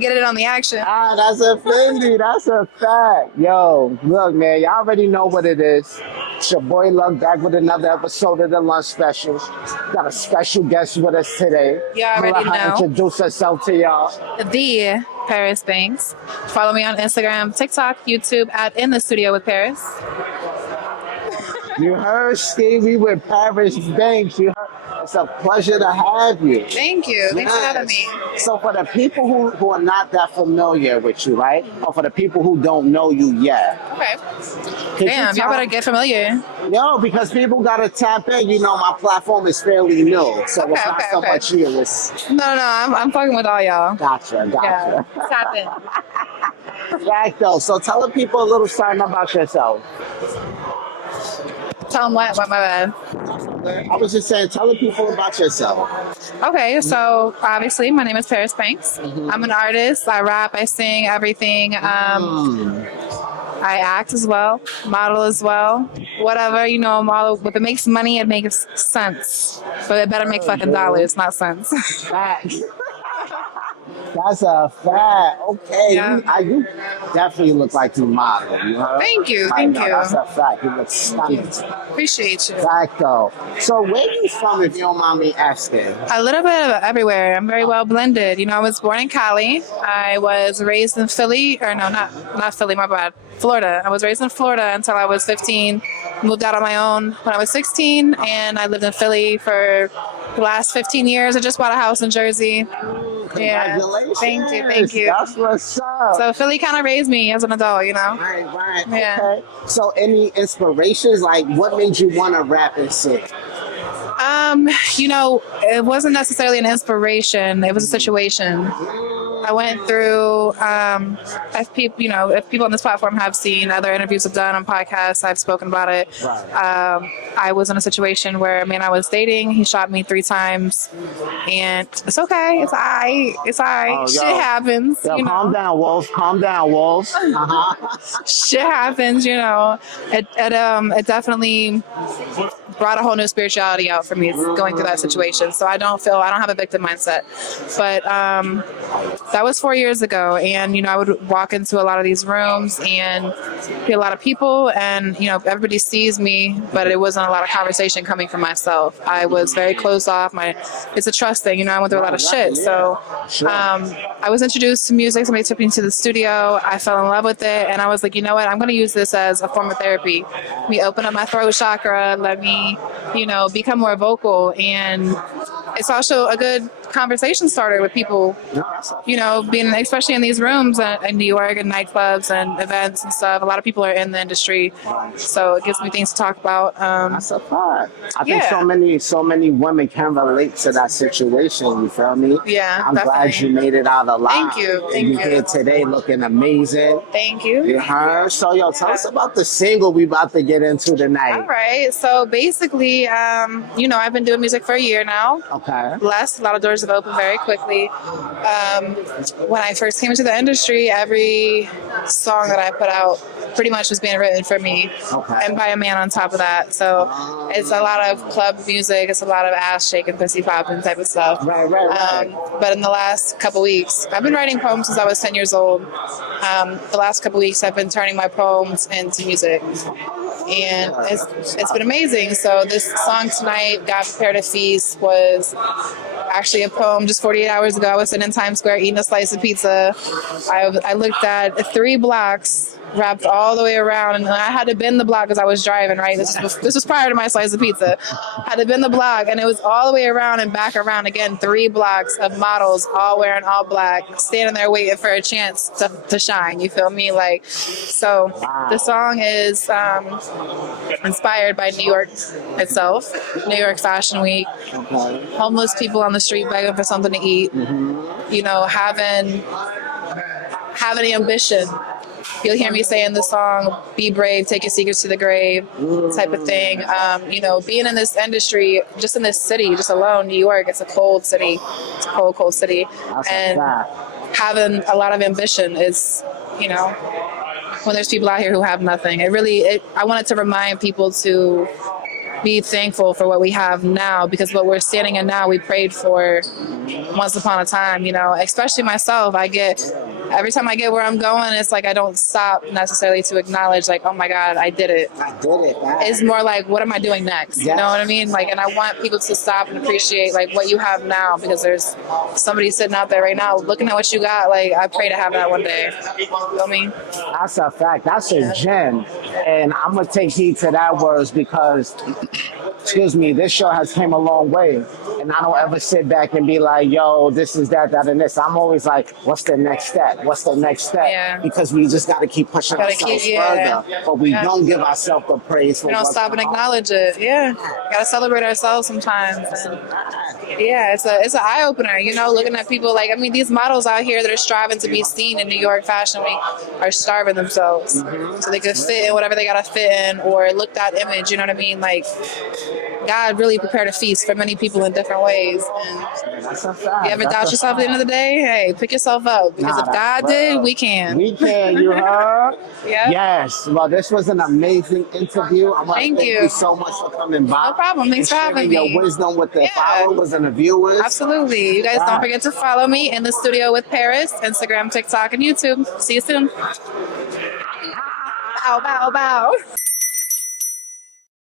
get it on the action. Ah, that's a Fendi. That's a fact. Yo, look, man, y'all already know what it is. It's your boy Luck back with another episode of the Lunch Special. Got a special guest with us today. You I'm gonna already let her know. introduce herself to y'all. The Paris Banks. Follow me on Instagram, TikTok, YouTube at In the Studio with Paris. You heard Stevie with Paris Banks. You heard. It's a pleasure to have you. Thank you. Thanks for having me. So for the people who are not that familiar with you, right? Or for the people who don't know you yet. Okay. Can Damn, you y'all better get familiar. Yo, because people gotta tap in. You know, my platform is fairly new, so it's not so much you. It's No, I'm fucking with all y'all. gotcha. Yeah. Tap in. Right though. So tell the people a little something about yourself. Tell them what? My bad. I was just saying, tell the people about yourself. Okay, so obviously my name is Paris Banks. I'm an artist. I rap, I sing, everything. I act as well, model as well. Whatever, you know, model. If it makes money, it makes sense. But it better make fucking dollars, not cents. Facts. That's a fact. Okay, Yeah. you definitely look like you model. You know? Thank you, Like, thank no, you. That's a fact. You look stunning. Appreciate you. Fact though. So where you from, if you don't mind me asking? A little bit of everywhere. I'm very well blended. You know, I was born in Cali. I was raised in Philly, or no, not Philly, my bad. Florida. I was raised in Florida until I was 15. Moved out on my own when I was 16, and I lived in Philly for the last 15 years. I just bought a house in Jersey. Yeah. Congratulations. Thank you. That's what's up. So Philly kind of raised me as an adult, you know. Right. Yeah. Okay. So any inspirations? Like, what made you want to rap and sing? You know, it wasn't necessarily an inspiration. It was a situation. I went through, if people on this platform have seen other interviews I've done on podcasts, I've spoken about it. Right. I was in a situation where a man I was dating, he shot me 3 times, and it's okay. It's all right. Oh, Shit yo. happens. Yo, you know? calm down, Wolf. Calm down, Wolf. Shit happens, you know. It definitely brought a whole new spirituality out for me going through that situation. So I don't have a victim mindset. But that was 4 years ago, and you know, I would walk into a lot of these rooms and see a lot of people, and you know, everybody sees me, but it wasn't a lot of conversation coming from myself. I was very closed off. It's a trust thing, you know. I went through a lot of shit. So I was introduced to music. Somebody took me to the studio. I fell in love with it, and I was like, you know what? I'm going to use this as a form of therapy. Let me open up my throat chakra. Let me, you know, become more vocal, and it's also a good conversation starter with people, you know, being especially in these rooms in New York and nightclubs and events and stuff. A lot of people are in the industry, so it gives me things to talk about. That's a fact. I think so many women can relate to that situation. You feel me? Yeah, I'm definitely. glad you made it out alive. Thank you. And you here today looking amazing. Thank you. You heard? So yo, tell us about the single we about to get into tonight. All right. So basically, you know, I've been doing music for a year now. Okay. Blessed. A lot of doors have opened very quickly. When I first came into the industry, every song that I put out pretty much was being written for me, and by a man on top of that. So it's a lot of club music. It's a lot of ass shaking, pussy popping type of stuff. Right. But in the last couple weeks, I've been writing poems since I was 10 years old. The last couple weeks, I've been turning my poems into music, and it's been amazing. So this song tonight, "God Prepared a Feast," was actually a poem just 48 hours ago. I was sitting in Times Square eating a slice of pizza. I looked at 3 blocks wrapped all the way around, and I had to bend the block because I was driving, right? This was prior to my slice of pizza. I had to bend the block, and it was all the way around and back around again, 3 blocks of models all wearing all black, standing there waiting for a chance to shine. You feel me? Like, so the song is inspired by New York itself, New York Fashion Week, homeless people on the street begging for something to eat, you know, having ambition. You'll hear me say in the song, "Be brave, take your secrets to the grave," type of thing. You know, being in this industry, just in this city, just alone, New York, it's a cold city. It's a cold, cold city. And having a lot of ambition is, you know, when there's people out here who have nothing. I wanted to remind people to be thankful for what we have now, because what we're standing in now, we prayed for once upon a time, you know, especially myself. Every time I get where I'm going, it's like I don't stop necessarily to acknowledge, like, oh my God, I did it. I did it. Man. It's more like, what am I doing next? Yes. You know what I mean? Like, and I want people to stop and appreciate like what you have now, because there's somebody sitting out there right now looking at what you got. Like, I pray to have that one day. You feel me? That's a fact. That's a gem. And I'm going to take heed to that words because, excuse me, this show has came a long way. And I don't ever sit back and be like, yo, this is that, and this. I'm always like, what's the next step? What's the next step? Yeah. Because we just got to keep pushing ourselves further. But we don't give ourselves the praise for we don't stop and acknowledge it. Yeah. Gotta celebrate ourselves sometimes. And yeah, it's an eye opener, you know, looking at people like, I mean, these models out here that are striving to be seen in New York Fashion Week are starving themselves so they could fit in whatever they gotta fit in or look that image, you know what I mean? Like, God really prepared a feast for many people in different ways. And that's a fact. you ever doubt yourself at the end of the day? Hey, pick yourself up, because if God did, we can. We can, you heard? Yeah. Yes. Well, this was an amazing interview. I want to thank you so much for coming by. No problem. Thanks for having me. Your wisdom with the followers and the viewers. Absolutely. You guys don't forget to follow me in the studio with Paris, Instagram, TikTok, and YouTube. See you soon. Bow, bow, bow.